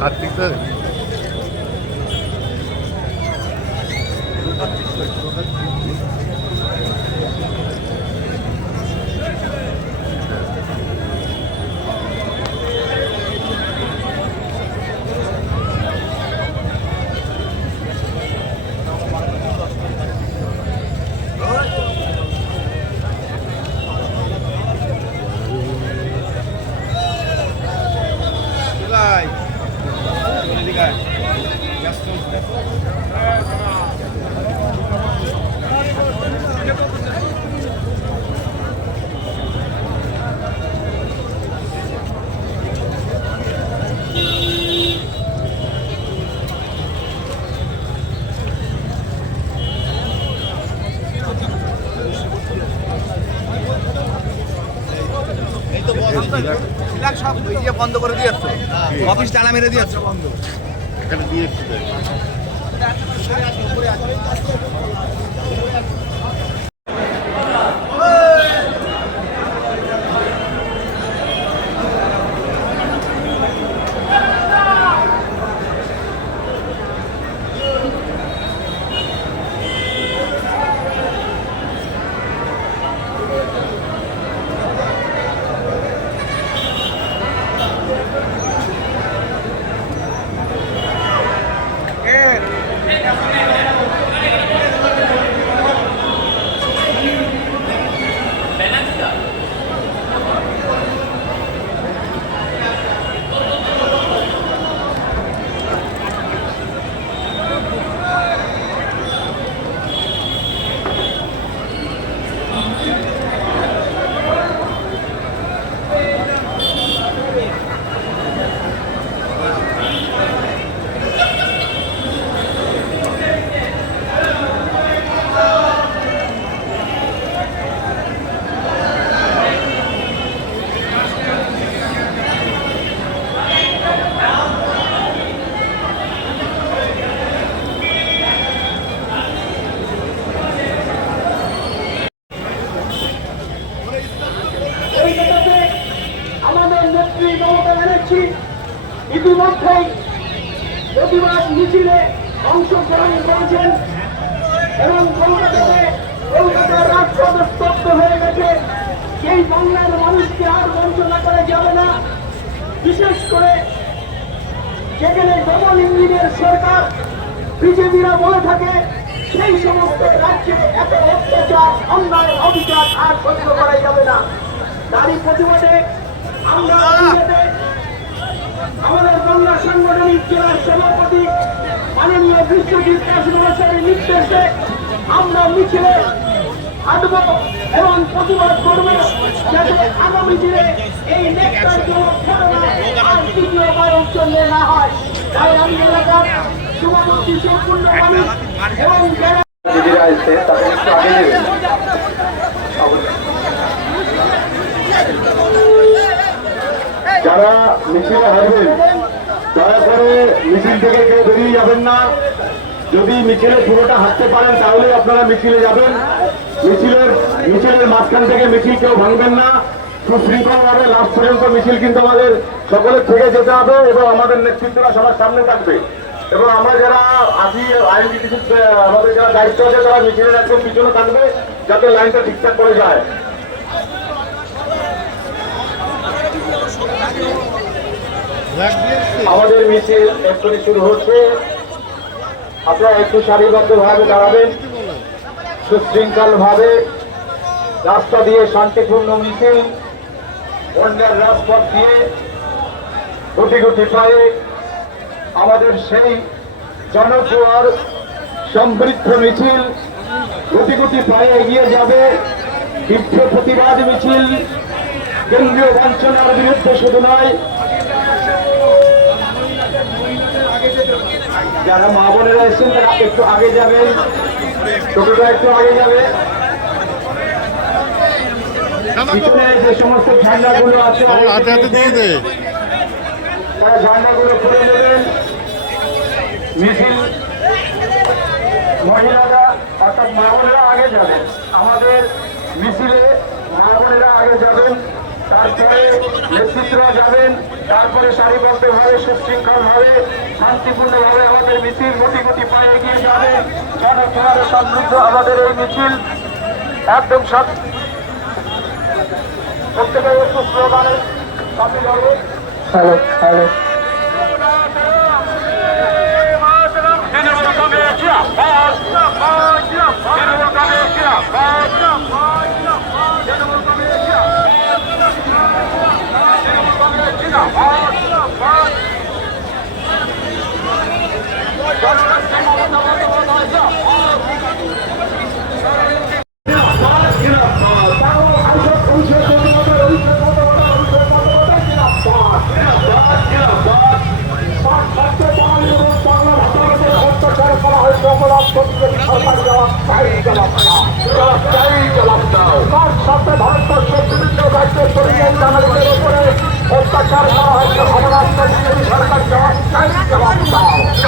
কার্তিকটা সব বন্ধ করে দিয়েছে, অফিস তালা মেরে দিয়েছে বন্ধ। এখানে দিয়েছি ইতিমধ্যেই প্রতিবাদ মিছিলে অংশগ্রহণ করেছেন এবং কলকাতার রাজপথ স্তব্ধ হয়ে গেছে। সেই বাংলার মানুষকে আর বঞ্চনা করা যাবে না। বিশেষ করে যেখানে ডবল ইঞ্জিনের সরকার বিজেপিরা বলে থাকে, সেই সমস্ত রাজ্যে এত অত্যাচার, অন্যায়, অবিচার আর সহ্য করা যাবে না। তারই প্রতিবাদে আমরা আমাদের বাংলা সাংগঠনিক জেলার সভাপতি মাননীয় বিশ্বজিৎ দাস মহাশয়ের নির্দেশে আমরা মিছিলে হাঁটব এবং প্রতিবাদ করব, যাতে আগামী দিনে এই নেককারজনক ঘটনা আর তৃতীয়বারের জন্য না হয়। তাই আমি এলাকার শুভমন্ত্রী সম্পূর্ণ মানুষ এবং যারা এসে তাদের একটু আগে নেবেন। যারা মিছিলে হারবেন দয়া করে মিছিল থেকে কেউ বেরিয়ে যাবেন না। যদি মিছিলে পুরোটা হাঁটতে পারেন তাহলে আপনারা মিছিলে যাবেন। মিছিলের মাঝখান থেকে মিছিল কেউ ভাঙবেন না। সুশৃঙ্খল ভাবে লাস্ট পর্যন্ত মিছিল কিন্তু আমাদের সকলের থেকে যেতে হবে এবং আমাদের নেতৃত্বরা সবার সামনে থাকবে এবং আমরা যারা আছি আইনজীবী আমাদের যারা দায়িত্ব আছে তারা মিছিলের একদম পিছনে থাকবে, যাতে লাইনটা ঠিকঠাক করে যায়। আমাদের মিছিল এক্ষুনি শুরু হচ্ছে। আপনারা একটু সারিবদ্ধ ভাবে দাঁড়াবেন, সুশৃঙ্খল ভাবে রাস্তা দিয়ে শান্তিপূর্ণ মিছিল অন্যের রাজপথ দিয়ে গুটি গুটি পায়ে আমাদের সেই জনজোয়ার সমৃদ্ধ মিছিল গুটি গুটি পায়ে এগিয়ে যাবে। তীব্র প্রতিবাদ মিছিল কেন্দ্রীয় বঞ্চনার বিরুদ্ধে শুধু নয়, যারা মা বোনেরা এসেছেন তারা একটু আগে যাবেন, টোটোটা একটু আগে যাবে। পিছনে যে সমস্ত ঝান্ডাগুলো আছে আমার হাতে হাতে দিয়ে দে। তারা ঝান্ডাগুলো খুলে নেবেন। মিছিল মহিলারা অর্থাৎ মা বোনেরা আগে যাবেন, আমাদের মিছিলে মা বোনেরা আগে যাবেন, তারপরে নেতৃত্বরা যাবেন, তারপরে সারিবদ্ধভাবে সুশৃঙ্খলভাবে শান্তিপূর্ণভাবে আমাদের মিছিল গুটি গুটি পায়ে এগিয়ে যাবে। জনপ্রিয় সমৃদ্ধ আমাদের এই মিছিল একদম সব প্রত্যেকের একটু স্লোগানে সাথে যাবে। হ্যালো হ্যালো অত্যাচার করা হয়েছে, সরকার জবাব